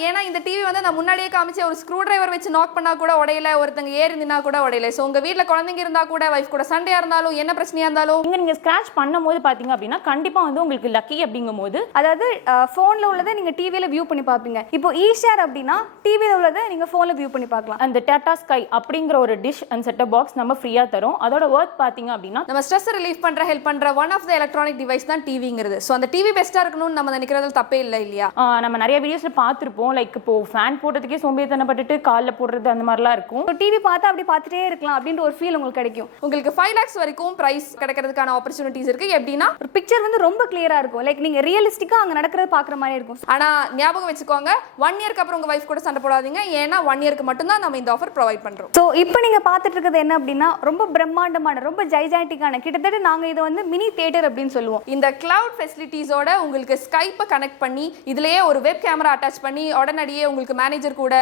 ஏன்னா இந்த டிவி வந்து நான் முன்னாடியே காமிச்ச ஒரு ஸ்க்ரூ டிரைவர் வச்சு நாக் பண்ணா கூட உடையல, ஒருத்தங்க ஏறி நின்னா கூட உடையல. ஸோ உங்க வீட்டில் குழந்தைங்க இருந்தா கூட, வைஃப் கூட சண்டையா இருந்தாலும், என்ன பிரச்சனையா இருந்தாலும் நீங்க ஸ்கிராச் பண்ணும்போது பாத்தீங்க அப்படின்னா கண்டிப்பா வந்து உங்களுக்கு லக்கி அப்படிங்கும் போது, அதாவது போன்ல உள்ளதை நீங்க டிவில வியூ பண்ணி பாப்பீங்க. இப்போ ஈஷேர் அப்படின்னா டிவில உள்ளதை நீங்க போன்ல வியூ பண்ணி பார்க்கலாம். அந்த டாடா ஸ்கை அப்படிங்கிற ஒரு டிஷ் அண்ட் செட்டப் பாக்ஸ் நம்ம ஃப்ரீயா தரும். அதோட ஒர்த் பாத்தீங்க அப்படின்னா நம்ம ஸ்ட்ரெஸ் ரிலீஃப் பண்ற ஹெல்ப் பண்ற one of the electronic device தான் டிவிங்கிறது. ஸோ அந்த டிவி பெஸ்டா இருக்கணும்னு நம்ம நினைக்கிறதுல தப்பே இல்லை இல்லையா? நம்ம நிறைய வீடியோஸ்ல பார்த்திருப்போம். லைக் இப்போ ஃபேன் போடுறதுக்கே சோம்பேறித்தனப்பட்டுட்டு காலில் போடுறது அந்த மாதிரிலாம் இருக்கும். டிவி பார்த்தா அப்படி பார்த்துட்டே இருக்கலாம் அப்படின்ற ஒரு ஃபீல் உங்களுக்கு கிடைக்கும். உங்களுக்கு 5 lakhs வரைக்கும் பிரைஸ் கிடைக்கிறதுக்கான ஆப்பர்ச்சுனிட்டிஸ் இருக்கு. எப்படின்னா ஒரு பிக்சர் வந்து ரொம்ப கிளியரா இருக்கும். லைக் நீங்க ரியலிஸ்டிக்கா அங்க நடக்கிறது பாக்குற மாதிரி இருக்கும். ஆனா ஞாபகம் வச்சுக்கோங்க, 1 இயர்க்கு அப்புறம் உங்க வைஃப் கூட சண்டை போடாதீங்க. ஏன்னா 1 இயர்க்கு மட்டும் தான் நம்ம இந்த ஆஃபர் ப்ரொவைட் பண்றோம். ஸோ இப்போ நீங்க பார்த்துட்டு இருக்கிறது என்ன அப்படின்னா ரொம்ப பிரம்மாண்டமான, ரொம்ப ஜைஜாண்டிக்கான, கிட்டத்தட்ட நாங்க இதை வந்து மினி தியேட்டர் அப்படின்னு சொல்லுவோம். இந்த கிளவுட் ஃபெசிலிட்டிஸோட உங்களுக்கு ஸ்கைப்பை கனெக்ட் பண்ணி, இதுலயே ஒரு வெப் கேமரா அட்டாச் பண்ணி உடனடியே உங்களுக்கு மேனேஜர் கூட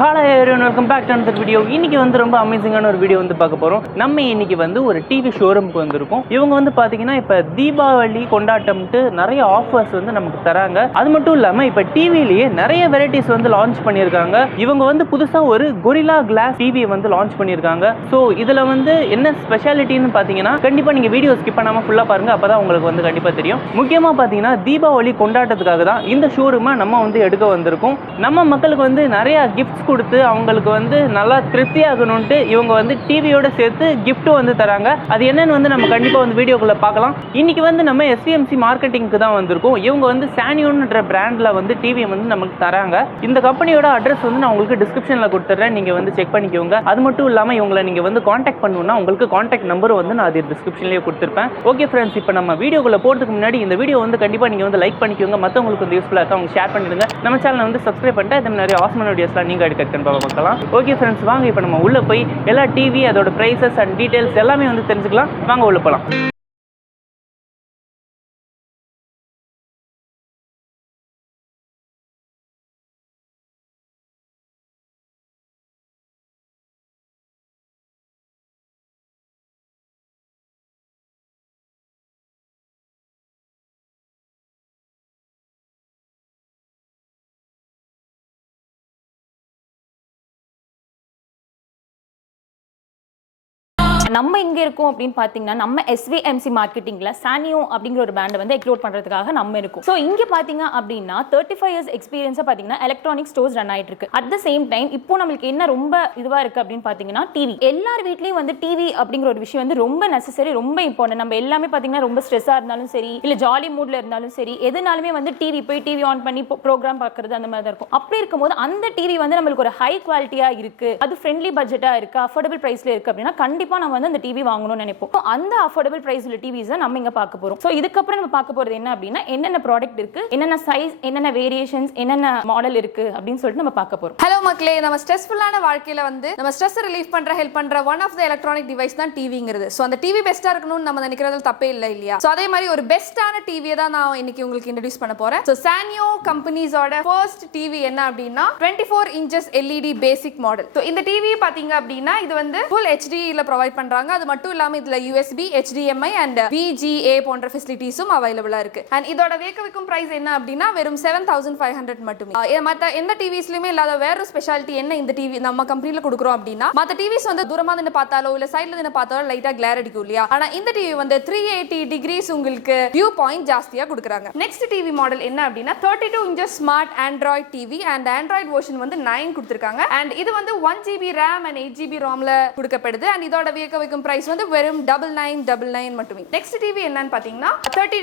hello everyone, welcome back to another video. இன்னைக்கு வந்து ரொம்ப அமேசிங்கான ஒரு வீடியோ வந்து பார்க்க போகிறோம். நம்ம இன்னைக்கு வந்து ஒரு டிவி ஷோரூமுக்கு வந்திருக்கோம். இவங்க வந்து பார்த்தீங்கன்னா இப்போ தீபாவளி கொண்டாட்டம்ட்டு நிறைய ஆஃபர்ஸ் வந்து நமக்கு தராங்க. அது மட்டும் இல்லாமல் இப்போ டிவிலேயே நிறைய வெரைட்டிஸ் வந்து லான்ச் பண்ணியிருக்காங்க. இவங்க வந்து புதுசாக ஒரு கொரில்லா கிளாஸ் டிவி வந்து லான்ச் பண்ணியிருக்காங்க. ஸோ இதில் வந்து என்ன ஸ்பெஷாலிட்டின்னு பார்த்தீங்கன்னா கண்டிப்பாக நீங்கள் வீடியோ ஸ்கிப் பண்ணாமல் ஃபுல்லாக பாருங்கள். அப்போ தான் உங்களுக்கு வந்து கண்டிப்பாக தெரியும். முக்கியமாக பார்த்தீங்கன்னா தீபாவளி கொண்டாட்டத்துக்காக தான் இந்த ஷோரூமை நம்ம வந்து எடுக்க வந்திருக்கோம். நம்ம மக்களுக்கு வந்து நிறைய கிஃப்ட்ஸ் கொடுத்து அவங்களுக்கு வந்து நல்லா திருப்தியாகணும்ட்டு இவங்க வந்து டிவியோட சேர்த்து கிஃப்ட்டும் வந்து தராங்க. அது என்னன்னு வந்து நம்ம கண்டிப்பாக வந்து வீடியோக்குள்ள பார்க்கலாம். இன்னைக்கு வந்து நம்ம SVMC மார்க்கெட்டிங்க்கு தான் வந்திருக்கோம். இவங்க வந்து சானியோன்ற பிராண்டில் வந்து டிவி வந்து நமக்கு தராங்க. இந்த கம்பெனியோட அட்ரஸ் வந்து நான் உங்களுக்கு டிஸ்கிரிப்ஷனில் கொடுத்துட்றேன், நீங்கள் வந்து செக் பண்ணிக்கோங்க. அது மட்டும் இல்லாமல் இவங்களை நீங்கள் வந்து காண்டாக்ட் பண்ணணும்னா உங்களுக்கு காண்டாக்ட் நம்பர் வந்து நான் அது டிஸ்கிரிப்ஷன்லேயே கொடுத்துருப்பேன். ஓகே ஃப்ரெண்ட்ஸ், இப்போ நம்ம வீடியோக்குள்ள போகிறதுக்கு முன்னாடி இந்த வீடியோ வந்து கண்டிப்பாக நீங்கள் வந்து லைக் பண்ணிக்கோங்க, மற்றவங்களுக்கு வந்து யூஸ்ஃபுல்லாக இருக்கும், அவங்க ஷேர் பண்ணிடுங்க. நம்ம சேனலை வந்து சப்ஸ்கிரைப் பண்ணிட்டு இந்த நிறைய ஆசமான வீடியோஸ்லாம் நீங்கள் எடுக்க பார்க்கலாம். ஓகே ஃப்ரெண்ட்ஸ், வாங்க இப்போ நம்ம உள்ள போய் எல்லா டிவி அதோட பிரைசஸ் அண்ட் டீடைல்ஸ் எல்லாமே வந்து தெரிஞ்சுக்கலாம். வாங்க உள்ள போகலாம். நம்ம இங்க இருக்கோம் அப்படின்னு பாத்தீங்கன்னா நம்ம SVMC மார்க்கெட்டிங்ல சானியோ அப்படிங்கிற ஒரு பிராண்டை வந்து எக்ஸ்ப்ளோர் பண்றதுக்காக நம்ம இருக்கோம். ஸோ இங்க பாத்தீங்க அப்படின்னா 35 years எக்ஸ்பீரியன்ஸா பாத்தீங்கன்னா எலக்ட்ரானிக் ஸ்டோர்ஸ் ரன் ஆயிட்டு இருக்கு. அட் த சேம் டைம் இப்போ நம்மளுக்கு என்ன ரொம்ப இதுவா இருக்கு அப்படின்னு பாத்தீங்கன்னா டிவி. எல்லார் வீட்லயும் வந்து டிவி அப்படிங்கிற ஒரு விஷயம் வந்து ரொம்ப நெசசரி, ரொம்ப இம்பார்ட்டன்ட். நம்ம எல்லாமே பாத்தீங்கன்னா ரொம்ப ஸ்ட்ரெஸ்ஸா இருந்தாலும் சரி, இல்ல ஜாலி மூட்ல இருந்தாலும் சரி, எதுனாலுமே வந்து டிவி ஆன் பண்ணி ப்ரோக்ராம் பாக்குறது அந்த மாதிரி தான் இருக்கும். அப்படி இருக்கும்போது அந்த டிவி வந்து நம்மளுக்கு ஒரு ஹை குவாலிட்டியா இருக்கு, அது ஃப்ரெண்ட்லி பட்ஜெட்டா இருக்கு, அஃபோர்டபிள் பிரைஸ்ல இருக்கு அப்படின்னா கண்டிப்பா நம்ம வந்து அந்த டிவி வாங்கணும்னு நினைப்போம். அந்த அஃபோர்டபிள் பிரைஸ்ல டிவிஸ் நம்ம இங்க பார்க்க போறோம். சோ இதுக்கு அப்புறம் நம்ம பார்க்க போறது என்ன அப்படின்னா என்னென்ன ப்ராடக்ட் இருக்கு, என்னென்ன சைஸ், என்னென்ன வேரியேஷன்ஸ், என்னென்ன மாடல் இருக்கு அப்படின்னு சொல்லிட்டு நம்ம பார்க்க போறோம். ஹலோ மக்களே, நம்ம ஸ்ட்ரெஸ்ஃபுல்லான வாழ்க்கையில வந்து நம்ம ஸ்ட்ரெஸ் ரிலீஃப் பண்ற ஹெல்ப் பண்ற one of the electronic device தான் டிவிங்கிறது. சோ அந்த டிவி பெஸ்டா இருக்கணும்னு நம்ம நினைக்கிறதுல தப்பே இல்லை இல்லையா? சோ அதே மாதிரி ஒரு பெஸ்டான டிவியை தான் நான் இன்னைக்கு உங்களுக்கு இன்ட்ரோடியூஸ் பண்ண போறேன். சோ சானியோ கம்பெனிஸோட ஃபர்ஸ்ட் டிவி என்ன அப்படின்னா 24 inches LED basic model. So இந்த டிவி பாத்தீங்க அப்படின்னா இது வந்து ஃபுல் HD ல ப்ரொவைட் பண்றாங்க. அது மட்டும் இல்லாம இதுல USB, HDMI and VGA போன்ற ஃபெசிலிட்டிஸும் அவைலபிளா இருக்கு. அண்ட் இதோட வேக்கவிக்கும் பிரைஸ் என்ன அப்படின்னா வெறும் 7500 மட்டுமே. மத்த எந்த டிவிஸ்லயுமே இல்லாத வேற ஸ்பெஷாலிட்டி என்ன இந்த டிவி நம்ம கம்பெனில கொடுக்குறோம் அப்படின்னா, மத்த டிவிஸ் வந்து தூரமா நின்னு பார்த்தாலோ இல்ல சைடுல நின்னு பார்த்தாலோ லைட்டா கிளேர் அடிக்கும் இல்லையா? ஆனா இந்த டிவி வந்து 380 degrees உங்களுக்கு வியூ பாயிண்ட் ஜாஸ்தியா கொடுக்குறாங்க. நெக்ஸ்ட் டிவி மாடல் என்ன அப்படின்னா 32 inches smart Android TV and Android version வந்து 9 கொடுத்திருக்காங்க. அண்ட் இது வந்து 1GB RAM and 8GB ROMல கொடுக்கப்படுது. அண்ட் இதோட வேக்கவிக்கும் பிரைஸ் வந்து வெறும் 9999 மட்டுமே. நெக்ஸ்ட் டிவி என்னன்னு பாத்தீங்கன்னா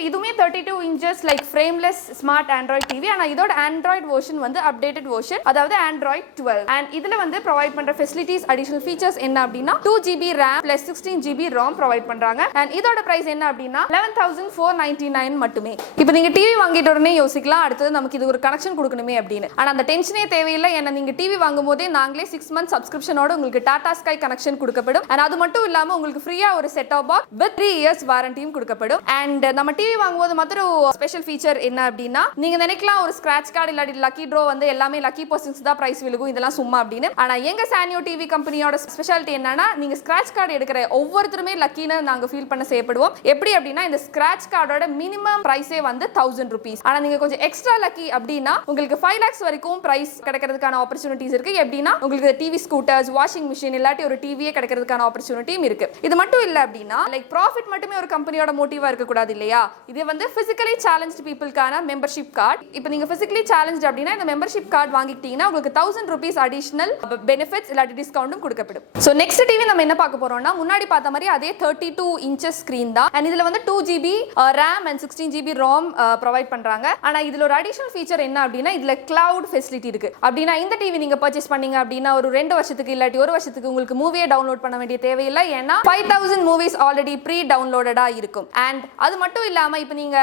இதுமே 32 inches like frameless smart Android TV. ஆனா இதோட Android வெர்ஷன் வந்து அப்டேட்டட் வெர்ஷன், அதாவது Android 12. அண்ட் இதுல வந்து ப்ரொவைட் பண்ற ஃபெசிலிட்டிஸ் அடிஷனல் ஃபீச்சர்ஸ் என்ன அப்படின்னா 2GB RAM plus 16GB ROM provide பண்றாங்க. அண்ட் இதோட பிரைஸ் என்ன அப்படின்னா 11499 மட்டுமே. இப்போ நீங்க டிவி வாங்கிட்ட உடனே யோசிக்கலாம் அடுத்து நமக்கு இது ஒரு கனெக்ஷன் கொடுக்கணுமே அப்படின்னு. ஆனா அந்த டென்ஷனே தேவையில்லை. ஏன்னா நீங்க டிவி வாங்கும் போதே நாங்களே 6 months சப்ஸ்கிரிப்ஷனோட உங்களுக்கு டாடா ஸ்கை கனெக்ஷன் கொடுக்கப்படும். அண்ட் அது மட்டும் மட்டும் இல்லாம உங்களுக்கு ஃப்ரீயா ஒரு set of box with 3 years வாரண்டியும் கொடுக்கப்படும். அண்ட் நம்ம டிவி வாங்கும்போது மட்டும் ஸ்பெஷல் ஃபீச்சர் என்ன அப்படின்னா, நீங்க நினைக்கலாம் ஒரு ஸ்கிராட்ச் கார்டு இல்லாட்டி லக்கி ட்ரோ வந்து எல்லாமே லக்கி பர்சன்ஸ் தான் பிரைஸ் விழுகும் இதெல்லாம் சும்மா அப்படின்னு. ஆனா எங்க சானியோ டிவி கம்பெனியோட ஸ்பெஷாலிட்டி என்னன்னா, நீங்க ஸ்கிராட்ச் கார்டு எடுக்கிற ஒவ்வொருத்தருமே லக்கின்னு நாங்க ஃபீல் பண்ண செய்யப்படுவோம். எப்படி அப்படின்னா, இந்த ஸ்கிராட்ச் கார்டோட மினிமம் பிரைஸே வந்து 1000 rupees. ஆனா நீங்க கொஞ்சம் எக்ஸ்ட்ரா லக்கி அப்படின்னா உங்களுக்கு 5 lakhs வரைக்கும் பிரைஸ் கிடைக்கிறதுக்கான ஆப்பர்ச்சுனிட்டிஸ் இருக்கு. எப்படின்னா உங்களுக்கு டிவி ஸ்கூட்டர்ஸ், வாஷிங் மிஷின் இல்லாட்டி ஒரு டிவியே கிடைக்கிறதுக்கான ஆப்பர்ச்சுனிட்டியும் இருக்கு. இது மட்டும் இல்ல அப்படின்னா, லைக் ப்ராஃபிட் மட்டுமே ஒரு கம்பெனியோட மோட்டிவா இருக்க கூடாது இல்லையா. இது வந்து பிசிக்கலி சேலஞ்ச்டு பீப்புளுக்கான மெம்பர்ஷிப் கார்டு. இப்போ நீங்க பிசிக்கலி சேலஞ்ச்டு அப்படின்னா இந்த மெம்பர்ஷிப் கார்டு வாங்கிட்டீங்கன்னா உங்களுக்கு 1000 rupees அடிஷனல் பெனிஃபிட்ஸ் இல்லாட்டி டிஸ்கவுண்டும் கொடுக்கப்படும். ஸோ நெக்ஸ்ட் டிவி நம்ம என்ன பார்க்க போறோம்னா, முன்னாடி பார்த்த மாதிரி அதே 32 inches ஸ்கிரீன் தான். அண்ட் இதுல வந்து 2GB RAM and 16GB ROM provide பண்றாங்க. ஆனா இதுல ஒரு அடிஷனல் ஃபீச்சர் என்ன அப்படின்னா, இதுல கிளவுட் ஃபெசிலிட்டி இருக்கு. அப்படின்னா இந்த டிவி நீங்க பர்ச்சேஸ் பண்ணீங்க அப்படின்னா ஒரு 2 வருஷத்துக்கு இல்லாட்டி 1 வருஷத்துக்கு உங்களுக்கு மூவியை டவுன்லோட் பண்ண வேண்டிய தேவையில்லை. ஏன்னா 5000 மூவிஸ் ஆல்ரெடி ப்ரீ டவுன்லோடடா இருக்கும். அண்ட் அது மட்டும் இல்லாம இப்போ நீங்க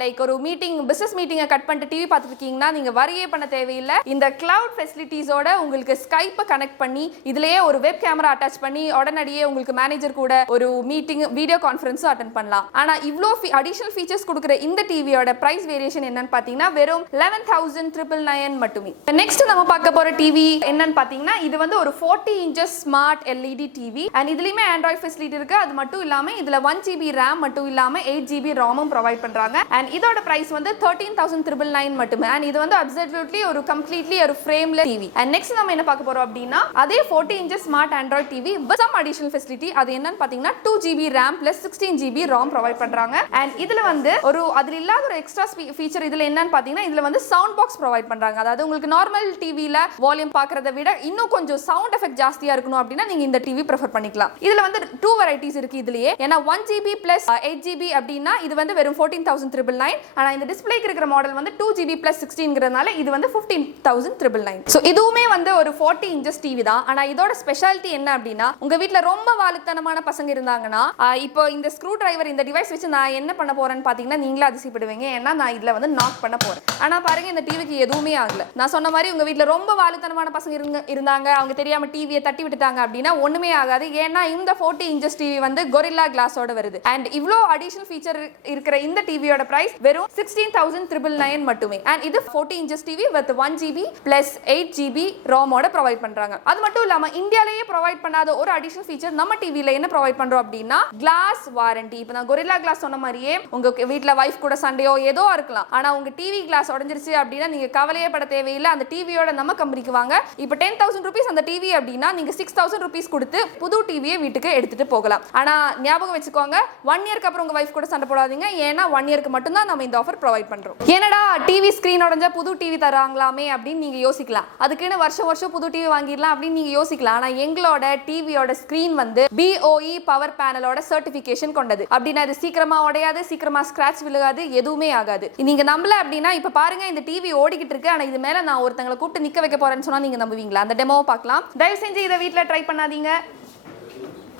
லைக் ஒரு மீட்டிங், பிசினஸ் மீட்டிங்கை கட் பண்ணிட்டு டிவி பார்த்துட்டு இருக்கீங்கன்னா நீங்க வரியே பண்ண தேவையில்லை. இந்த கிளவுட் ஃபெசிலிட்டிஸோட உங்களுக்கு ஸ்கைப்பை கனெக்ட் பண்ணி இதுலயே ஒரு வெப் கேமரா அட்டாச் பண்ணி உடனடியே உங்களுக்கு மேனேஜர் கூட ஒரு மீட்டிங், வீடியோ கான்ஃபரன்ஸும் அட்டென்ட் பண்ணலாம். ஆனா இவ்ளோ அடிஷனல் ஃபீச்சர்ஸ் கொடுக்குற இந்த டிவியோட பிரைஸ் வேரியேஷன் என்னன்னு பாத்தீங்கன்னா வெறும் 11,999 மட்டுமே. நெக்ஸ்ட் நம்ம பார்க்க போற டிவி என்னன்னு பாத்தீங்கன்னா, இது வந்து ஒரு 40 inches smart LED TV. And இதுலயுமே ஆண்ட்ராய்ட் ஃபெசிலிட்டி இருக்கு. அது மட்டும் இல்லாம இதுல 1GB RAM மட்டும் இல்லாம 8GB ROM ப்ரொவைட் பண்றாங்க. அண்ட் இதோட பிரைஸ் வந்து 13,999 மட்டுமே. அண்ட் இது வந்து அப்சல்யூட்லி ஒரு கம்ப்ளீட்லி ஒரு ஃப்ரேம்லெஸ் டிவி. அண்ட் நெக்ஸ்ட் நம்ம என்ன பார்க்க போறோம் அப்படின்னா, அதே 40 inches smart Android TV with some additional facility. அது என்னன்னு பாத்தீங்கன்னா 2GB RAM plus 16GB ROM provide பண்றாங்க. அண்ட் இதுல வந்து ஒரு அதுல இல்லாத ஒரு எக்ஸ்ட்ரா ஃபீச்சர் இதுல என்னன்னு பாத்தீங்கன்னா, இதுல வந்து சவுண்ட் பாக்ஸ் ப்ரொவைட் பண்றாங்க. அதாவது உங்களுக்கு நார்மல் டிவில வால்யூம் பார்க்கறத விட இன்னும் கொஞ்சம் சவுண்ட் எஃபெக்ட் ஜாஸ்தியா இருக்கணும் அப்படின்னா நீங்க இந்த டிவி ப்ரிஃபர் பண்ணிக்கலாம். இதுல வந்து 2 வெரைட்டிஸ் இருக்கு இதுலயே. ஏன்னா 1GB plus 8GB அப்படின்னா இது வந்து வெறும் 14,999. ஆனா இந்த டிஸ்ப்ளேக்கு இருக்கிற மாடல் வந்து 2GB plus 16ங்கிறதுனால இது வந்து 15,999. சோ இதுவுமே வந்து ஒரு 40 inches டிவி தான். ஆனா இதோட ஸ்பெஷாலிட்டி என்ன அப்படின்னா, உங்க வீட்ல ரொம்ப வாலுத்தனமான பசங்க இருந்தாங்கன்னா இப்போ இந்த ஸ்க்ரூ டிரைவர் இந்த டிவைஸ் வச்சு நான் என்ன பண்ண போறேன்னு பாத்தீங்கன்னா நீங்களே அதிசயப்படுவீங்க. ஏன்னா நான் இதுல வந்து நாக் பண்ண போறேன். ஆனா பாருங்க இந்த டிவிக்கு எதுவுமே ஆகல. நான் சொன்ன மாதிரி உங்க வீட்ல ரொம்ப வாலுத்தனமான பசங்க இருந்தாங்க, அவங்க தெரியாம டிவியை தட்டி விட்டுட்டாங்க அப்படின்னா ஒண்ணுமே ஆகாது. ஏன்னா இந்த 40 inches டிவி வந்து கொரில்லா கிளாஸோட வருது. அண்ட் இவ்ளோ அடிஷனல் ஃபீச்சர் இருக்கிற இந்த டிவியோட பிரைஸ் வெறும் 16,999 மட்டுமே. அண்ட் இது 40 inches TV with 1GB plus 8GB ROM ஓட ப்ரொவைட் பண்றாங்க. அது மட்டும் இல்லாம இந்தியாலயே ப்ரொவைட் பண்ணாத ஒரு அடிஷனல் ஃபீச்சர் நம்ம டிவில என்ன ப்ரொவைட் பண்றோம் அப்படின்னா கிளாஸ் வாரண்டி. இப்போ நான் கொரில்லா கிளாஸ் சொன்ன மாதிரியே உங்க வீட்ல வைஃப் கூட சண்டையோ ஏதோ இருக்கலாம், ஆனா உங்க டிவி கிளாஸ் உடைஞ்சிருச்சு அப்படின்னா நீங்க கவலையே பட தேவையில்லை. அந்த டிவியோட நம்ம கம்பெனிக்கு வாங்க. இப்போ 10,000 rupees அந்த டிவி அப்படின்னா நீங்க 6,000 rupees கொடுத்து புது டிவியை வீட்டுக்கு எடுத்துட்டு போகலாம். ஆனா ஞாபகம் வச்சுக்கோங்க, 1 yearக்கு அப்புறம் உங்க வைஃப் கூட சண்டை போடாதீங்க. ஏன்னா 1 yearக்கு மட்டும் தான் நம்ம இந்த ஆஃபர் ப்ரொவைட் பண்றோம். என்னடா டிவி ஸ்கிரீன் உடைஞ்சா புது டிவி தராங்களாமே அப்படின்னு நீங்க யோசிக்கலாம். அதுக்குன்னு வருஷம் வருஷம் புது டிவி வாங்கிடலாம் அப்படின்னு நீங்க யோசிக்கலாம். ஆனா எங்களோட டிவியோட ஸ்கிரீன் வந்து BOE பவர் பேனலோட சர்டிபிகேஷன் கொண்டது. அப்படின்னா இது சீக்கிரமா உடையாது, சீக்கிரமா ஸ்கிராட்ச் விழுகாது, எதுவுமே ஆகாது. நீங்க நம்பல அப்படின்னா இப்ப பாருங்க இந்த டிவி ஓடிக்கிட்டு இருக்கு. ஆனா இது மேல நான் ஒருத்தங்களை கூப்பிட்டு நிக்க வைக்க போறேன்னு சொன்னா நீங்க நம்புவீங்களா? அந்த டெமோவை பார்க்கலாம். தயவு செஞ்சு இதை வீட்ல ட்ரை பண்ணாதீங்க.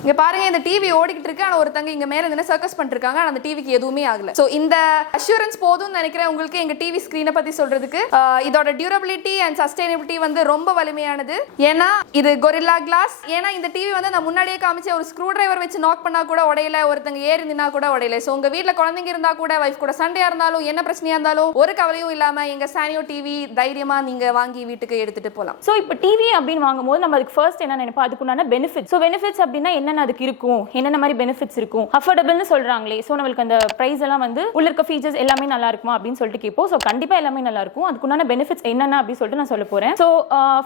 இங்க பாருங்க இந்த டிவி ஓடிக்கிட்டு இருக்கு. ஆனா ஒருத்தங்க இங்க மேல என்ன சர்க்கஸ் பண்ணிருக்காங்க. ஆனா அந்த டிவிக்கு எதுவுமே ஆகல. சோ இந்த அஷூரன்ஸ் போதும்னு நினைக்கிறேன் உங்களுக்கு எங்க டிவி ஸ்கிரீனை பத்தி சொல்றதுக்கு. இதோட டியூரபிலிட்டி அண்ட் சஸ்டைனபிலிட்டி வந்து ரொம்ப வலிமையானது. ஏன்னா இது கொரில்லா கிளாஸ். ஏன்னா இந்த டிவி வந்து நான் முன்னாடியே காமிச்ச ஒரு ஸ்க்ரூ டிரைவர் வச்சு நாக் பண்ணா கூட உடையல, ஒருத்தங்க ஏறி நின்னா கூட உடையல. சோ உங்க வீட்ல குழந்தைங்க இருந்தா கூட, வைஃப் கூட சண்டையா இருந்தாலும், என்ன பிரச்சனையா இருந்தாலும் ஒரு கவலையும் இல்லாம எங்க சானியோ டிவி தைரியமா நீங்க வாங்கி வீட்டுக்கு எடுத்துட்டு போலாம். சோ இப்போ டிவி அப்படின்னு வாங்கும்போது நம்ம அதுக்கு ஃபர்ஸ்ட் என்ன நினைப்போம், அதுக்குண்டான பெனிஃபிட்ஸ். சோ பெனிஃபிட்ஸ் அப்படின்னா என்ன அதுக்கு இருக்கும், என்னென்ன மாதிரி பெனிஃபிட்ஸ் இருக்கும், அஃபோர்டபிள்னு சொல்றாங்களே. சோ நமக்கு அந்த பிரைஸ் எல்லாம் வந்து உள்ள இருக்க ஃபீச்சர்ஸ் எல்லாமே நல்லா இருக்குமா அப்படின்னு சொல்லிட்டு கேட்போம். சோ கண்டிப்பா எல்லாமே நல்லா இருக்கும். அதுக்குண்டான பெனிஃபிட்ஸ் என்னென்ன அப்படி சொல்லிட்டு நான் சொல்ல போறேன். சோ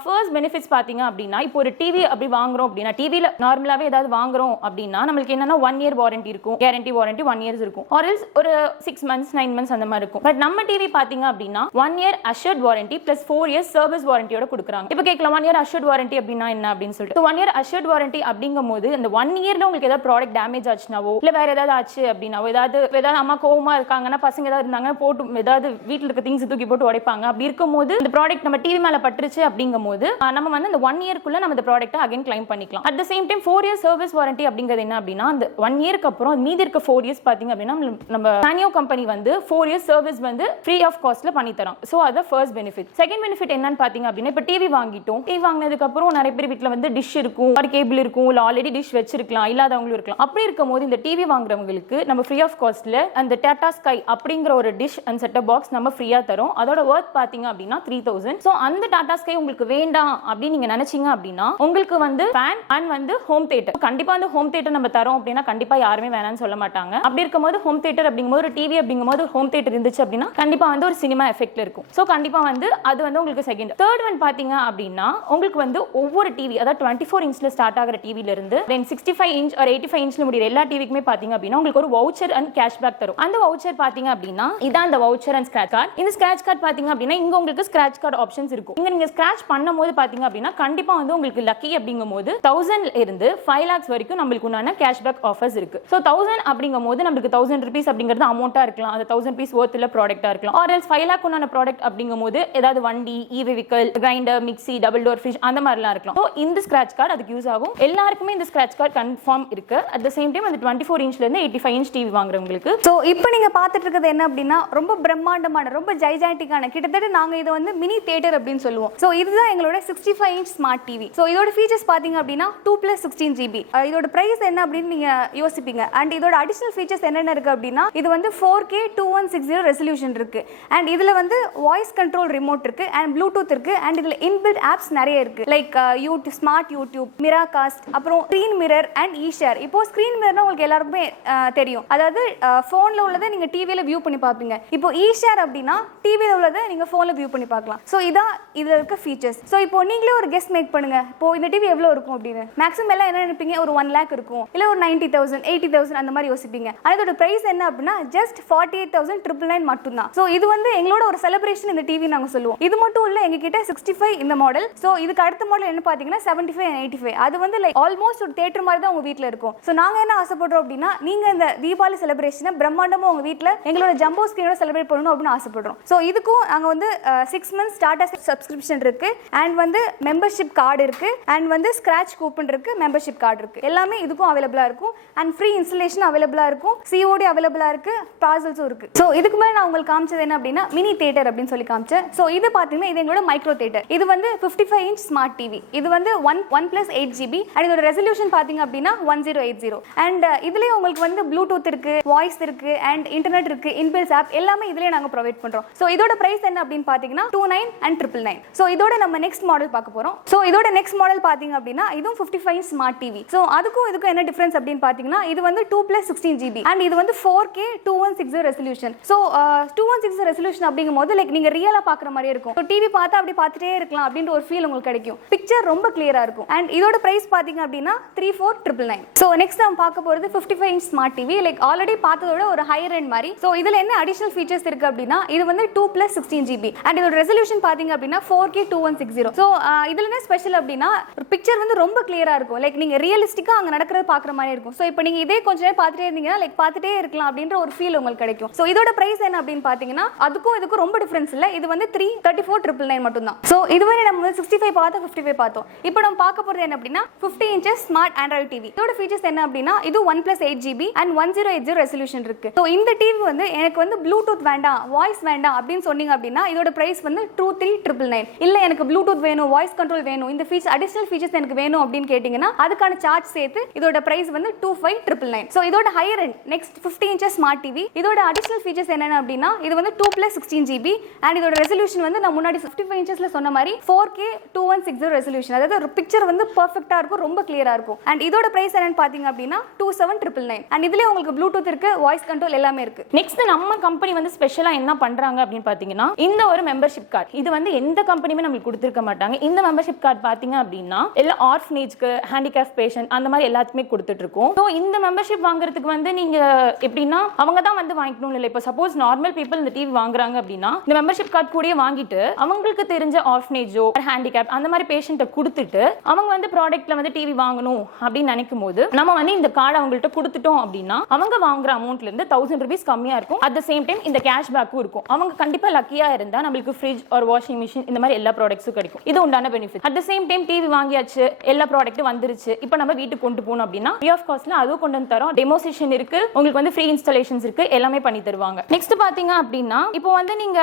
ஃபர்ஸ்ட் பெனிஃபிட்ஸ் பாத்தீங்க அப்படின்னா, இப்போ ஒரு டிவி அப்படி வாங்குறோம் அப்படின்னா, டிவில நார்மலாவே ஏதாவது வாங்குறோம் அப்படின்னா நம்மளுக்கு என்னன்னா 1 year வாரண்டி இருக்கும், கேரண்டி வாரண்டி 1 years இருக்கும், ஆர் எல்ஸ் ஒரு 6 months 9 months அந்த மாதிரி இருக்கும். பட் நம்ம டிவி பாத்தீங்க அப்படின்னா 1 year assured warranty plus 4 years service வாரண்டியோட கொடுக்குறாங்க. இப்போ கேட்கலாம் 1 year assured வாரண்டி அப்படின்னா என்ன அப்படின்னு சொல்லிட்டு. 1 year assured வாரண்டி அப்படிங்கும்போது இந்த 1 year உங்களுக்கு ஏதாவது ப்ராடக்ட் டேமேஜ் ஆச்சுனாவோ இல்ல வேற ஏதாவது ஆச்சு அப்படின்னாவோ, ஏதாவது அம்மா கோவமா இருக்காங்கன்னா, பசங்க ஏதாவது இருந்தாங்கன்னா போட்டு ஏதாவது வீட்டில் இருக்க திங்ஸ் தூக்கி போட்டு உடைப்பாங்க. அப்படி இருக்கும்போது இந்த ப்ராடக்ட் நம்ம டிவி மேல பட்டுருச்சு அப்படிங்கும்போது நம்ம வந்து இந்த 1 yearக்குள்ள நம்ம இந்த ப்ராடக்ட்டை அகைன் கிளைம் பண்ணிக்கலாம். At the same time 4 years service warranty அப்படிங்கிறது என்ன அப்படின்னா, அந்த 1 yearக்கு அப்புறம் மீதி இருக்க 4 years பாத்தீங்க அப்படின்னா நம்ம சானியோ கம்பெனி வந்து 4 years சர்வீஸ் வந்து ஃப்ரீ ஆஃப் காஸ்ட்ல பண்ணி தரோம். சோ அது ஃபர்ஸ்ட் பெனிஃபிட். செகண்ட் பெனிஃபிட் என்னன்னு பாத்தீங்க அப்படின்னா, இப்போ டிவி வாங்கிட்டோம், டிவி வாங்கினதுக்கு அப்புறம் நிறைய பேர் வீட்டில் வந்து டிஷ் இருக்கும், ஒரு கேபிள் இருக்கும், இல்ல ஆல்ரெடி டிஷ் வச்சிருக்கலாம், இல்லாதவங்களும் இருக்கலாம். அப்படி இருக்கும்போது இந்த டிவி வாங்குறவங்களுக்கு நம்ம ஃப்ரீ ஆஃப் காஸ்ட்ல அந்த டாடா ஸ்கை அப்படிங்கிற ஒரு டிஷ் அண்ட் செட்டப் பாக்ஸ் நம்ம ஃப்ரீயா தரோம். அதோட வர்த் பாத்தீங்க அப்படின்னா 3000. சோ அந்த டாடா ஸ்கை உங்களுக்கு வேண்டாம் அப்படின்னு நீங்க நினைச்சீங்க அப்படின்னா உங்களுக்கு வந்து ஃபேன் அண்ட் வந்து ஹோம் தியேட்டர், கண்டிப்பா வந்து ஹோம் தியேட்டர் நம்ம தரோம் அப்படின்னா கண்டிப்பா யாருமே வேணாம்னு சொல்ல மாட்டாங்க. அப்படி இருக்கும்போது ஹோம் தியேட்டர் அப்படிங்கும்போது ஒரு டிவி அப்படிங்கும்போது ஹோம் தியேட்டர் இருந்துச்சு அப்படின்னா கண்டிப்பா வந்து ஒரு சினிமா எஃபெக்ட்ல இருக்கும். சோ கண்டிப்பா வந்து அது வந்து உங்களுக்கு செகண்ட். தேர்ட் ஒன் பாத்தீங்க அப்படின்னா உங்களுக்கு வந்து ஒவ்வொரு டிவி, அதாவது 24 இன்ச்ல ஸ்டார்ட் ஆகிற டிவில இருந்து தென் 65 இன்ச் or 85 இன்ச்ல முடிகிற எல்லா டிவிக்குமே பாத்தீங்க அப்படின்னா உங்களுக்கு ஒரு வவுச்சர் அண்ட் கேஷ்பேக் தரும். அந்த வவுச்சர் பாத்தீங்க அப்படின்னா இதான் அந்த வவுச்சர் அண்ட் ஸ்கிராட்ச் கார்டு. இந்த ஸ்கிராட்ச் கார்டு பாத்தீங்க அப்படின்னா இங்க உங்களுக்கு ஸ்கிராட்ச் கார்டு ஆப்ஷன்ஸ் இருக்கும். இங்க நீங்க ஸ்கிராட்ச் பண்ணும்போது பாத்தீங்க அப்படின்னா கண்டிப்பா வந்து உங்களுக்கு லக்கி அப்படிங்கும்போது 1000 இருந்து 5 lakhs வரைக்கும் நம்மளுக்கு உண்டான கேஷ்பேக் ஆஃபர்ஸ் இருக்கு. சோ 1000 அப்படிங்கும்போது நமக்கு 1000 rupees அப்படிங்கிறது அமௌண்டா இருக்கலாம், அது 1000 rupees worth உள்ள ப்ராடக்ட்டா இருக்கலாம். ஆர் எல்ஸ் 5 lakh உண்டான ப்ராடக்ட் அப்படிங்கும்போது ஏதாவது வண்டி, e vehicle, grinder, mixie, double door fridge அந்த மாதிரிலாம் இருக்கலாம். சோ இந்த ஸ்கிராட்ச் கார்டு அதுக்கு யூஸ் ஆகும். எல்லாருக்குமே இந்த ஸ்கிராட்ச் கார்டு கன்ஃபார்ம் இருக்கு. அட் த சேம் டைம் அந்த 24 இன்ச்ல இருந்து 85 இன்ச் டிவி வாங்குறவங்களுக்கு. ஸோ இப்போ நீங்கள் பார்த்துட்டு இருக்கிறது என்ன அப்படின்னா ரொம்ப பிரம்மாண்டமான ரொம்ப ஜைஜாண்டிக்கான கிட்டத்தட்ட நாங்கள் இதை வந்து மினி தியேட்டர் அப்படின்னு சொல்லுவோம். ஸோ இதுதான் எங்களோட 65 இன்ச் ஸ்மார்ட் டிவி. ஸோ இதோட ஃபீச்சர்ஸ் பார்த்தீங்க அப்படின்னா 2+16 GB. இதோட பிரைஸ் என்ன அப்படின்னு நீங்கள் யோசிப்பீங்க. அண்ட் இதோட அடிஷனல் ஃபீச்சர்ஸ் என்னென்ன இருக்கு அப்படின்னா இது வந்து 4K 2160 ரெசல்யூஷன் இருக்கு. அண்ட் இதில் வந்து வாய்ஸ் கண்ட்ரோல் ரிமோட் இருக்கு அண்ட் ப்ளூடூத் இருக்கு. அண்ட் இதில் இன்பில்ட் ஆப்ஸ் நிறைய இருக்கு. Like YouTube, smart YouTube, Miracast, அப்புறம் ஸ்க்ரீன் மிரர் அண்ட் ஈஷேர். இப்போ ஸ்க்ரீன் மிரர்னா உங்களுக்கு எல்லாருக்குமே தெரியும், அதாவது போன்ல உள்ளதை நீங்க டிவில வியூ பண்ணி பார்ப்பீங்க. இப்போ ஈஷேர் அப்படின்னா டிவில உள்ளதை நீங்க போன்ல வியூ பண்ணி பார்க்கலாம். ஸோ இதான் இதுல இருக்க ஃபீச்சர்ஸ். ஸோ இப்போ நீங்களே ஒரு கெஸ் மேக் பண்ணுங்க, இப்போ இந்த டிவி எவ்வளவு இருக்கும் அப்படின்னு. மேக்ஸிமம் எல்லாம் என்ன நினைப்பீங்க, ஒரு 1 lakh இருக்கும், இல்ல ஒரு 90,000 80,000 அந்த மாதிரி யோசிப்பீங்க. அதோட பிரைஸ் என்ன அப்படின்னா ஜஸ்ட் 48,999 மட்டும் தான். ஸோ இது வந்து எங்களோட ஒரு செலிப்ரேஷன் இந்த டிவி நாங்க சொல்லுவோம். இது மட்டும் இல்ல, எங்க கிட்ட 65 இந்த மாடல். ஸோ இதுக்கு அடுத்த மாடல் என்ன பாத்தீங்கன்னா 75 and 85. அது வந்து லைக் ஆல்மோஸ்ட் ஒரு தியேட்டர் மாதிரி தான் உங்க வீட்டில் இருக்கும். ஸோ நாங்க என்ன ஆசைப்படுறோம் அப்படின்னா நீங்க இந்த தீபாவளி செலிப்ரேஷனை பிரம்மாண்டமா உங்க வீட்டில் எங்களோட ஜம்போ ஸ்கிரீனோட செலிப்ரேட் பண்ணணும் அப்படின்னு ஆசைப்படுறோம். ஸோ இதுக்கும் நாங்க வந்து 6 months டாடா சப்ஸ்கிரிப்ஷன் இருக்கு அண்ட் வந்து மெம்பர்ஷிப் கார்டு இருக்கு அண்ட் வந்து ஸ்கிராட்ச் கூப்பன் இருக்கு, மெம்பர்ஷிப் கார்டு இருக்கு. எல்லாமே இதுக்கும் அவைலபிளா இருக்கும். அண்ட் ஃப்ரீ இன்ஸ்டலேஷன் அவைலபிளா இருக்கும், COD அவைலபிளா இருக்கு, பார்சல்ஸும் இருக்கு. ஸோ இதுக்கு மேலே நான் உங்களுக்கு காமிச்சது என்ன அப்படின்னா மினி தியேட்டர் அப்படின்னு சொல்லி காமிச்சேன். ஸோ இது பாத்தீங்கன்னா இது எங்களோட மைக்ரோ தியேட்டர். இது வந்து 55 இன்ச் ஸ்மார்ட் டிவி. இது வந்து 1+8 GB அண்ட் இதோட ரெசல்யூஷன் பாத்தீங்க அப்படின்னா 1080. அண்ட் இதுலயே உங்களுக்கு வந்து ப்ளூடூத் இருக்கு, வாய்ஸ் இருக்கு அண்ட் இன்டர்நெட் இருக்கு, இன்பில்ட் ஆப் எல்லாமே இதுலயே நாங்க ப்ரொவைட் பண்றோம். சோ இதோட பிரைஸ் என்ன அப்படின்னு பாத்தீங்கன்னா 29 and 999. சோ இதோட நம்ம நெக்ஸ்ட் மாடல் பார்க்க போறோம். சோ இதோட நெக்ஸ்ட் மாடல் பாத்தீங்க அப்படின்னா இதுவும் 55 இன்ச் ஸ்மார்ட் டிவி. சோ அதுக்கும் இதுக்கும் என்ன டிஃபரன்ஸ் அப்படின்னு பாத்தீங்கன்னா இது வந்து 2+16 GB அண்ட் இது வந்து 4K 2160 ரெசல்யூஷன். சோ 2160 ரெசல்யூஷன் அப்படிங்கும்போது லைக் நீங்க ரியலா பாக்குற மாதிரியே இருக்கும். டிவி பார்த்தா அப்படி பார்த்துட்டே இருக்கலாம் அப்படின்ற ஒரு ஃபீல் உங்களுக்கு கிடைக்கும். பிக்சர் ரொம்ப கிளியரா இருக்கும். அண்ட் இதோட பிரைஸ் பாத்தீங்க அப்படின்னா 34,999. சோ நெக்ஸ்ட் நம்ம பார்க்க போறது 55 inch smart TV. Like already பார்த்ததோட ஒரு ஹையர் எண்ட் மாதிரி. சோ இதுல என்ன அடிஷனல் ஃபீச்சர்ஸ் இருக்கு அப்படின்னா இது வந்து 2+16 GB அண்ட் இதோட ரெசல்யூஷன் பாத்தீங்க அப்படின்னா 4K 2160. சோ இதுல என்ன ஸ்பெஷல் அப்படின்னா ஒரு பிக்சர் வந்து ரொம்ப கிளியரா இருக்கும். லைக் நீங்க ரியலிஸ்டிக்கா அங்க நடக்கிறது பாக்குற மாதிரி இருக்கும். சோ இப்போ நீங்க இதே கொஞ்ச நேரம் பார்த்துட்டே இருந்தீங்கன்னா லைக் பார்த்துட்டே இருக்கலாம் அப்படின்ற ஒரு ஃபீல் உங்களுக்கு கிடைக்கும். சோ இதோட பிரைஸ் என்ன அப்படின்னு பாத்தீங்கன்னா அதுக்கும் இதுக்கும் ரொம்ப டிஃபரன்ஸ் இல்ல. இது வந்து 34,999 மட்டும் தான். சோ இதுவரை நம்ம 65 பார்த்தோம், 55 பார்த்தோம். இப்போ நம்ம பார்க்க போறது என்ன அப்படின்னா 50 inches ஸ்மார்ட் ஆண்ட்ராய்டு டிவி. இதோட ஃபீச்சர்ஸ் என்ன அப்படின்னா இது 1+8 GB அண்ட் 1080 ரெசல்யூஷன் இருக்கு. சோ இந்த டிவி வந்து எனக்கு வந்து ப்ளூடூத் வேண்டாம், வாய்ஸ் வேண்டாம் அப்படின்னு சொன்னீங்க அப்படின்னா இதோட பிரைஸ் வந்து 23,999. இல்ல எனக்கு ப்ளூடூத் வேணும், வாய்ஸ் கண்ட்ரோல் வேணும், இந்த ஃபீச்சர் அடிஷனல் ஃபீச்சர்ஸ் எனக்கு வேணும் அப்படின்னு கேட்டீங்கன்னா அதுக்கான சார்ஜ் சேர்த்து இதோட பிரைஸ் வந்து 25,999. சோ இதோட higher end next 50 inches smart TV. இதோட அடிஷனல் ஃபீச்சர்ஸ் என்னென்ன அப்படின்னா இது வந்து 2+16 GB அண்ட் இதோட ரெசல்யூஷன் வந்து நான் முன்னாடி 55 inchesல சொன்ன மாதிரி 4K 2160 ரெசல்யூஷன். அதாவது ஒரு பிக்சர் வந்து பெர்ஃபெக்ட்டா இருக்கும், ரொம்ப கிளியரா இருக்கும். அண்ட் இதோட பிரைஸ் என்னன்னு பாத்தீங்க அப்படின்னா 27,999. அண்ட் இதுலயே உங்களுக்கு ப்ளூடூத் இருக்கு, வாய்ஸ் கண்ட்ரோல் எல்லாமே இருக்கு. நெக்ஸ்ட் நம்ம கம்பெனி வந்து ஸ்பெஷலா என்ன பண்றாங்க அப்படின்னு பாத்தீங்கன்னா இந்த ஒரு மெம்பர்ஷிப் கார்டு. இது வந்து எந்த கம்பெனியுமே நமக்கு கொடுத்திருக்க மாட்டாங்க. இந்த மெம்பர்ஷிப் கார்டு பாத்தீங்க அப்படின்னா எல்லா ஆர்ஃபனேஜ்க்கு, ஹேண்டிகேப் பேஷண்ட் அந்த மாதிரி எல்லாத்துக்குமே கொடுத்துட்டு இருக்கோம். ஸோ இந்த மெம்பர்ஷிப் வாங்குறதுக்கு வந்து நீங்க எப்படின்னா அவங்க தான் வந்து வாங்கிக்கணும் இல்லை. இப்போ சப்போஸ் நார்மல் பீப்புள் இந்த டிவி வாங்குறாங்க அப்படின்னா இந்த மெம்பர்ஷிப் கார்டு கூடயே வாங்கிட்டு அவங்களுக்கு தெரிஞ்ச ஆர்ஃபனேஜோ ஹேண்டிகேப் அந்த மாதிரி பேஷண்ட்டை கொடுத்துட்டு அவங்க வந்து ப்ராடக்ட்ல வந்து டிவி வாங்கணும் அப்படின்னு நினைக்கும் போது நம்ம வந்து இந்த கார்டு அவங்கள்ட்ட கொடுத்துட்டோம் அப்படின்னா அவங்க வாங்குற அமௌண்ட்ல இருந்து 1000 rupees கம்மியா இருக்கும். அட் த சேம் டைம் இந்த கேஷ் பேக்கும் இருக்கும். அவங்க கண்டிப்பா லக்கியா இருந்தா நம்மளுக்கு ஃப்ரிட்ஜ் ஆர் வாஷிங் மிஷின் இந்த மாதிரி எல்லா ப்ராடக்ட்ஸும் கிடைக்கும். இது உண்டான benefit. At the same time TV வாங்கியாச்சு, எல்லா ப்ராடக்ட்டும் வந்துருச்சு, இப்போ நம்ம வீட்டுக்கு கொண்டு போகணும் அப்படின்னா ஃப்ரீ ஆஃப் காஸ்ட்ல அதுவும் கொண்டு வந்து தரோம். டெமோ செஷன் இருக்கு, உங்களுக்கு வந்து ஃப்ரீ இன்ஸ்டாலேஷன்ஸ் இருக்கு, எல்லாமே பண்ணி தருவாங்க. நெக்ஸ்ட் பாத்தீங்க அப்படின்னா இப்போ வந்து நீங்க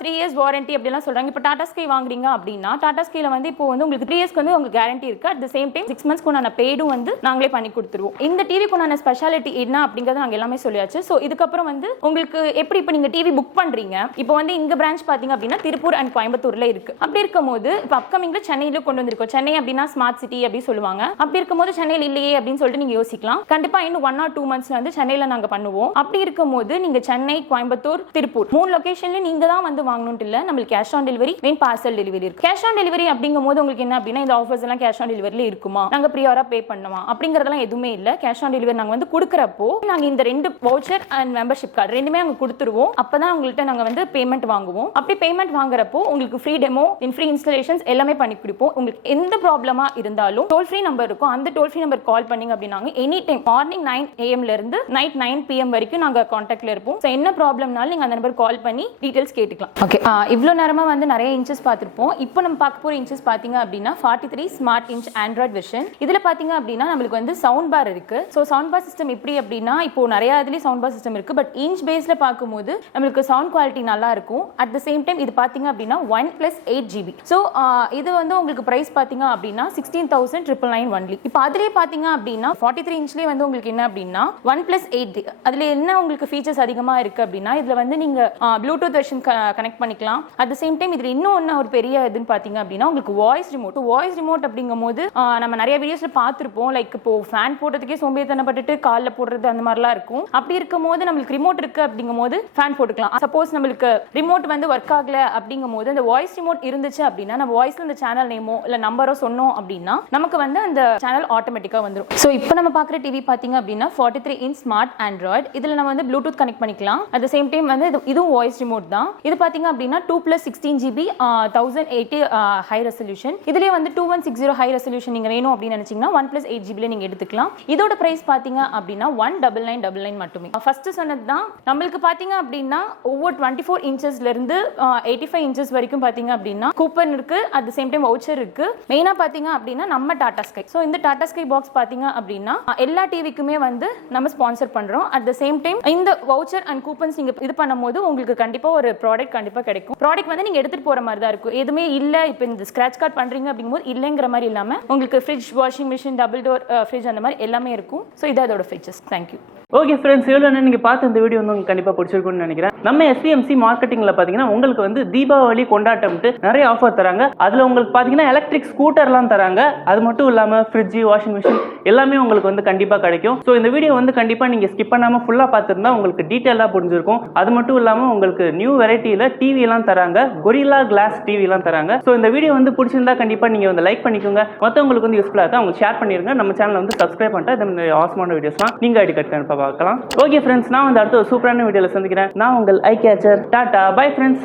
3 years வாரண்டி அப்படிலாம் சொல்றாங்க. இப்போ டாடா ஸ்கை வாங்குறீங்க அப்படின்னா டாடா ஸ்கைல வந்து இப்போ வந்து உங்களுக்கு 3 years வந்து உங்களுக்கு கேரண்டி இருக்கு. At the same time 6 months நான் பெய்டும் வந்து நாங்களே பண்ணி கொடுத்துருவோம். இந்த டிவிக்குண்டான ஸ்பெஷாலிட்டி என்ன அப்படிங்கறத நாங்க எல்லாமே சொல்லியாச்சு. ஸோ இதுக்கப்புறம் வந்து உங்களுக்கு எப்படி இப்போ நீங்க டிவி புக் பண்றீங்க, இப்போ வந்து இங்க பிரான்ச் பாத்தீங்க அப்படின்னா திருப்பூர் அண்ட் கோயம்புத்தூர்ல இருக்கு. அப்படி இருக்கும்போது இப்போ அப்கமிங்ல சென்னையில கொண்டு வந்திருக்கோம். சென்னை அப்படின்னா ஸ்மார்ட் சிட்டி அப்படி சொல்லுவாங்க. அப்படி இருக்கும்போது சென்னையில் இல்லையே அப்படின்னு சொல்லிட்டு நீங்க யோசிக்கலாம். கண்டிப்பா இன்னும் 1 or 2 monthsல வந்து சென்னையில நாங்க பண்ணுவோம். அப்படி இருக்கும்போது நீங்க சென்னை, கோயம்புத்தூர், திருப்பூர் 3 லொகேஷன்ல நீங்க தான் வந்து வாங்கணும்னு இல்ல. நம்மளுக்கு cash on delivery main parcel delivery இருக்கு. கேஷ் ஆன் டெலிவரி அப்படிங்கும்போது உங்களுக்கு என்ன அப்படின்னா இந்த ஆஃபர்ஸ் எல்லாம் கேஷ் ஆன் டெலிவரியில இருக்குமா, நாங்க ப்ரியாரா பே பண்ணுமா அப்படிங்கறதெல்லாம் எதுவுமே இல்ல. கேஷ் ஆன் டெலிவரி நாங்க வந்து கொடுக்கறப்போ நாங்க இந்த 2 வவுச்சர் அண்ட் மெம்பர்ஷிப் கார்டு ரெண்டுமே நாங்க கொடுத்துருவோம். அப்பதான் உங்கள்கிட்ட நாங்க வந்து பேமெண்ட் வாங்குவோம். அப்படி பேமெண்ட் வாங்குறப்போ உங்களுக்கு ஃப்ரீ டெமோ, ஃப்ரீ இன்ஸ்டாலேஷன்ஸ் எல்லாமே பண்ணி கொடுப்போம். உங்களுக்கு எந்த ப்ராப்ளமா இருந்தாலும் டோல் ஃப்ரீ நம்பர் இருக்கும். அந்த டோல் ஃப்ரீ நம்பர் கால் பண்ணீங்க அப்படின்னா எனி டைம் மார்னிங் 9 AM ல இருந்து நைட் 9 PM வரைக்கும் நாங்க கான்டாக்ட்ல இருப்போம். சோ என்ன ப்ராப்ளம்னாலும் நீங்க அந்த நம்பர் கால் பண்ணி டீடைல்ஸ் கேட்டுக்கலாம். ஓகே, இவ்ளோ நேரமா வந்து நிறைய இன்ச்சஸ் பார்த்திருப்போம். இப்போ நம்ம பார்க்க போற இன்ச்சஸ் பாத்தீங்க அப்படின்னா 43 ஸ்மார்ட் இன்ச் ஆண்ட்ராய்ட் வெர்ஷன். இதுல பாத்தீங்க அப்படின்னா நமக்கு வந்து சவுண்ட் பார் இருக்கு. சோ சவுண்ட் பார் சிஸ்டம் எப்படி அப்படின்னா இப்போ நிறைய இதுல சவுண்ட் பார் சிஸ்டம் இருக்கு. பட் இன்ச் பேஸ்ல பார்க்கும்போது நமக்கு சவுண்ட் குவாலிட்டி நல்லா இருக்கும். அட் த சேம் டைம் இது பாத்தீங்க அப்படின்னா 1 + 8 GB. சோ இது வந்து உங்களுக்கு பிரைஸ் பாத்தீங்க அப்படின்னா 16,999 ஒன்லி. இப்போ அதுலயே பாத்தீங்க அப்படின்னா 43 இன்ச்லயே வந்து உங்களுக்கு என்ன அப்படின்னா 1 + 8 அதுல என்ன உங்களுக்கு ஃபீச்சர்ஸ் அதிகமா இருக்கு அப்படின்னா இதுல வந்து நீங்க ப்ளூடூத் வெர்ஷன் கனெக்ட் பண்ணிக்கலாம். அட் த சேம் டைம் இதுல இன்னும் ஒரு பெரிய இதுன்னு பாத்தீங்க அப்படின்னா உங்களுக்கு வாய்ஸ் ரிமோட் அப்படிங்கும்போது நம்ம நிறைய வீடியோஸ்ல பார்த்திருப்போம். லைக் இப்போ ஃபேன் போடுறதுக்கே சோம்பேறித்தனப்பட்டுட்டு கால்ல போடுறது அந்த மாதிரிலாம் இருக்கும். அப்படி இருக்கும்போது நம்மளுக்கு ரிமோட் இருக்கு அப்படிங்கும்போது ஃபேன் போட்டுக்கலாம். சப்போஸ் நம்மளுக்கு ரிமோட் வந்து ஒர்க் ஆகல அப்படிங்கும்போது அந்த வாய்ஸ் ரிமோட் இருந்துச்சு அப்படின்னா நம்ம வாய்ஸ்ல அந்த சேனல் நேமோ இல்ல நம்பரோ சொன்னோம் அப்படின்னா நமக்கு வந்து அந்த சேனல் ஆட்டோமேட்டிக்கா வந்துரும். சோ இப்போ நம்ம பார்க்குற டிவி பாத்தீங்க அப்படின்னா 43 இன்ச் ஸ்மார்ட் ஆண்ட்ராய்டு. இதுல நம்ம வந்து ப்ளூடூத் கனெக்ட் பண்ணிக்கலாம். அட் த சேம் டைம் வந்து இதுவும் வாய்ஸ் ரிமோட் தான். இது பாத்தீங்க அப்படின்னா 2 + 16 GB 1080 ஹை ரெசல்யூஷன். இதுலயே வந்து 2160 ஹை ரெசல்யூஷன் நீங்க வேணும் அப்படின்னு நினைச்சீங்கன்னா 1 + 8 GB நீங்க எடுத்துக்கலாம். இதோட பிரைஸ் பாத்தீங்க அப்படின்னா 19999 மட்டுமே. ஃபர்ஸ்ட் சொன்னது தான் நம்மளுக்கு பாத்தீங்க அப்படின்னா ஒவ்வொரு 24 இன்ச்சஸ்ல இருந்து 85 இன்ச்சஸ் வரைக்கும் பாத்தீங்க அப்படின்னா கூப்பன் இருக்கு. At the same time voucher இருக்கு. மெயினா பாத்தீங்க அப்படின்னா நம்ம டாடா ஸ்கை. சோ இந்த டாடா ஸ்கை பாக்ஸ் பாத்தீங்க அப்படின்னா எல்லா டிவிக்குமே வந்து நம்ம ஸ்பான்சர் பண்றோம். அட் த சேம் டைம் இந்த வவுச்சர் அண்ட் கூப்பன்ஸ் நீங்க இது பண்ணும்போது உங்களுக்கு கண்டிப்பா ஒரு ப்ராடக்ட் கண்டிப்பா கிடைக்கும். ப்ராடக்ட் வந்து நீங்க எடுத்துட்டு போற மாதிரி தான் இருக்கும். எதுவுமே இல்ல இப்போ இந்த ஸ்கிராட்ச் கார்டு பண்றீங்க அப்படிங்கும்போது இல்லங்கிற மாதிரி இல்லாம உங்களுக்கு fridge, washing machine, double door fridge அந்த மாதிரி எல்லாமே இருக்கும். சோ இது அதோட ஃபீச்சர்ஸ். தேங்க்யூ. ஓகே ஃப்ரெண்ட்ஸ், எவ்வளோ நீங்கள் பார்த்து இந்த வீடியோ வந்து உங்களுக்கு கண்டிப்பாக பிடிச்சிருக்குன்னு நினைக்கிறேன். நம்ம SVMC மார்க்கெட்டிங்கில் பார்த்தீங்கன்னா உங்களுக்கு வந்து தீபாவளி கொண்டாட்டம்ட்டு நிறைய ஆஃபர் தராங்க. அதில் உங்களுக்கு பார்த்தீங்கன்னா எலக்ட்ரிக் ஸ்கூட்டர்லாம் தராங்க. அது மட்டும் இல்லாமல் ஃப்ரிட்ஜ், வாஷிங் மிஷின் எல்லாமே உங்களுக்கு வந்து கண்டிப்பாக கிடைக்கும். ஸோ இந்த வீடியோ வந்து கண்டிப்பாக நீங்கள் ஸ்கிப் பண்ணாமல் ஃபுல்லாக பார்த்துருந்தா உங்களுக்கு டீட்டெயிலாக புரிஞ்சிருக்கும். அது மட்டும் இல்லாமல் உங்களுக்கு நியூ வெரைட்டியில் டிவிலாம் தராங்க, கொரில்லா கிளாஸ் டிவிலாம் தராங்க. ஸோ இந்த வீடியோ வந்து பிடிச்சிருந்தா கண்டிப்பாக நீங்கள் வந்து லைக் பண்ணிக்கோங்க. மற்றவங்களுக்கு வந்து யூஸ்ஃபுல்லாக இருக்கா அவங்க ஷேர் பண்ணிருங்க. நம்ம சேனலை வந்து சப்ஸ்கிரைப் பண்ணிட்டு இந்த ஆசமான வீடியோஸ்லாம் நீங்கள் ஐடி கட் பார்க்கலாம். ஓகே ஃப்ரெண்ட்ஸ், நான் வந்து அடுத்த ஒரு சூப்பரான வீடியோவில் சந்திக்கிறேன். நான் உங்கள் ஐ கேச்சர். Tata, bye friends.